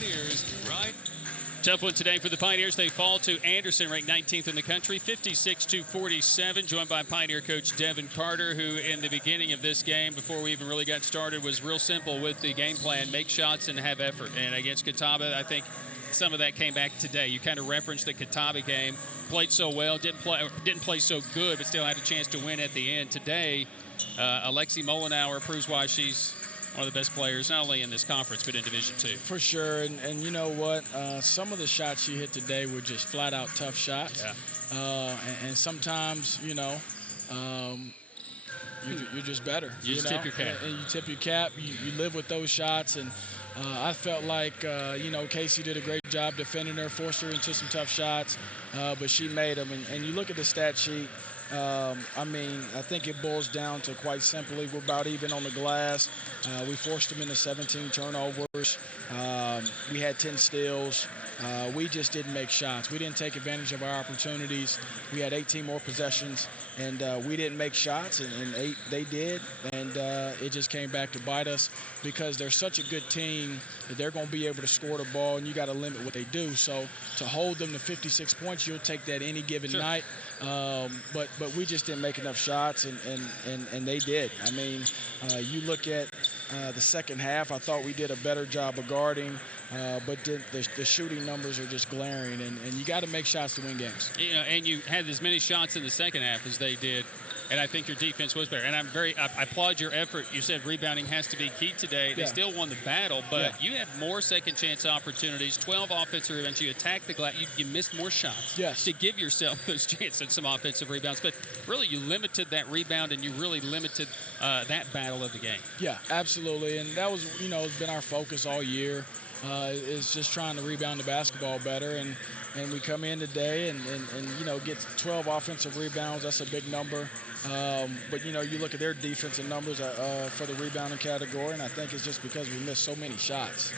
Pioneers, right? Tough one today for the Pioneers. They fall to Anderson, ranked 19th in the country, 56-47. Joined by Pioneer coach Devan Carter, who in the beginning of this game, before we even really got started, was real simple with the game plan: make shots and have effort. And against Catawba, I think some of that came back today. You kind of referenced the Catawba game, played so well, didn't play so good, but still had a chance to win at the end. Today, Alexi Molenauer proves why she's one of the best players, not only in this conference, but in Division II. For sure, and you know what? Some of the shots she hit today were just flat-out tough shots. Yeah. And sometimes, you know, you're just better. You just tip your cap. And you tip your cap. You live with those shots, and I felt like, you know, Casey did a great job defending her, forced her into some tough shots, but she made them. And you look at the stat sheet, I mean, I think it boils down to quite simply, we're about even on the glass. We forced them into 17 turnovers. We had 10 steals. We just didn't make shots. We didn't take advantage of our opportunities. We had 18 more possessions, and we didn't make shots, and they did. And it just came back to bite us because they're such a good team that they're going to be able to score the ball, and you got to limit what they do. So to hold them to 56 points, you'll take that any given night. But we just didn't make enough shots, and they did. I mean, you look at the second half, I thought we did a better job of guarding, but the shooting numbers are just glaring, and you got to make shots to win games. You know, and you had as many shots in the second half as they did, and I think your defense was better. And I applaud your effort. You said rebounding has to be key today. They still won the battle, but you had more second chance opportunities, 12 offensive rebounds. You attacked the glass. You missed more shots to give yourself those chances at some offensive rebounds. But really, you limited that rebound, and you really limited that battle of the game. Yeah, absolutely. And that was, you know, it's been our focus all year. Is just trying to rebound the basketball better, and we come in today and you know, get 12 offensive rebounds. That's a big number, but you know, you look at their defensive numbers for the rebounding category, and I think it's just because we missed so many shots.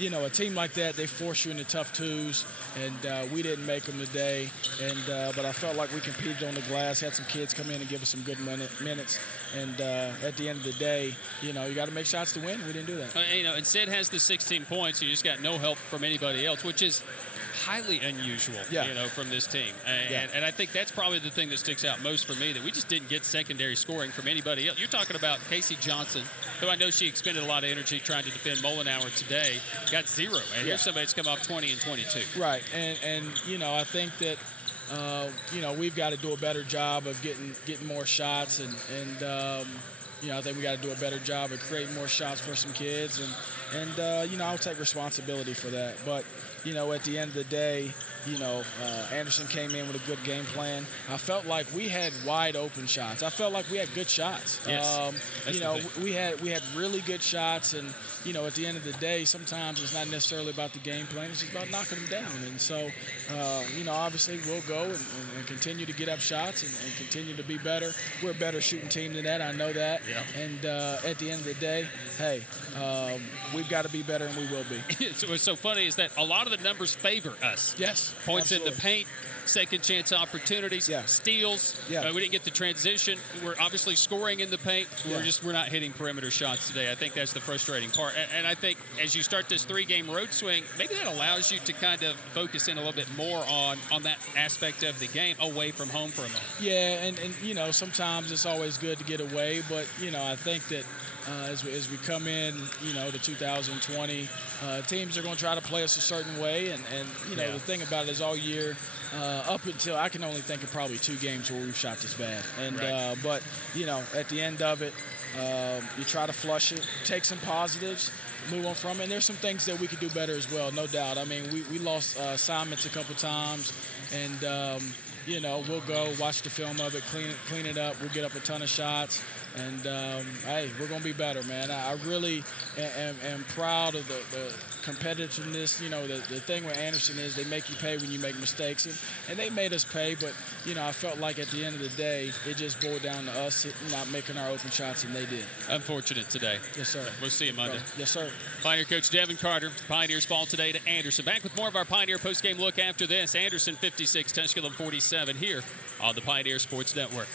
You know, a team like that, they force you into tough twos, and we didn't make them today. But I felt like we competed on the glass, had some kids come in and give us some good minutes. And at the end of the day, you know, you got to make shots to win. We didn't do that. You know, and Sid has the 16 points. You just got no help from anybody else, which is highly unusual, you know, from this team. And I think that's probably the thing that sticks out most for me, that we just didn't get secondary scoring from anybody else. You're talking about Casey Johnson, who I know she expended a lot of energy trying to defend Molenauer today, got 0. And here's somebody that's come off 20 and 22. Right. And you know, I think that, you know, we've got to do a better job of getting more shots, and you know, I think we got to do a better job of creating more shots for some kids, and you know, I'll take responsibility for that. But you know, at the end of the day, you know, Anderson came in with a good game plan. I felt like we had wide open shots. I felt like we had good shots. Yes, you know, we had really good shots, and you know, at the end of the day, sometimes it's not necessarily about the game plan. It's just about knocking them down. And so, you know, obviously we'll go and continue to get up shots and continue to be better. We're a better shooting team than that. I know that. Yeah. And at the end of the day, hey, we've got to be better, and we will be. What's so funny is that a lot of the numbers favor us. Yes. Points absolutely. in the paint, second chance opportunities, steals. We didn't get the transition. We're obviously scoring in the paint. We're not hitting perimeter shots today. I think that's the frustrating part. And I think as you start this 3-game road swing, maybe that allows you to kind of focus in a little bit more on that aspect of the game away from home for a moment. Yeah, and you know, sometimes it's always good to get away, but you know, I think that as we come in, you know, to 2020, teams are going to try to play us a certain way, and you know, the thing about it is all year, up until I can only think of probably 2 games where we've shot this bad, and but you know, at the end of it, you try to flush it, take some positives, move on from it. And there's some things that we could do better as well, no doubt. I mean, we lost assignments a couple times, and you know, we'll go watch the film of it, clean it up. We'll get up a ton of shots, and hey, we're gonna be better, man. I really am proud of the competitiveness. You know, the thing with Anderson is they make you pay when you make mistakes, and they made us pay. But you know, I felt like at the end of the day, it just boiled down to us not making our open shots, and they did. Unfortunate today. Yes, sir. We'll see you Monday. Yes, sir. Pioneer coach Devan Carter. Pioneers fall today to Anderson. Back with more of our Pioneer postgame look after this. Anderson 56, Tusculum 47 here on the Pioneer Sports Network.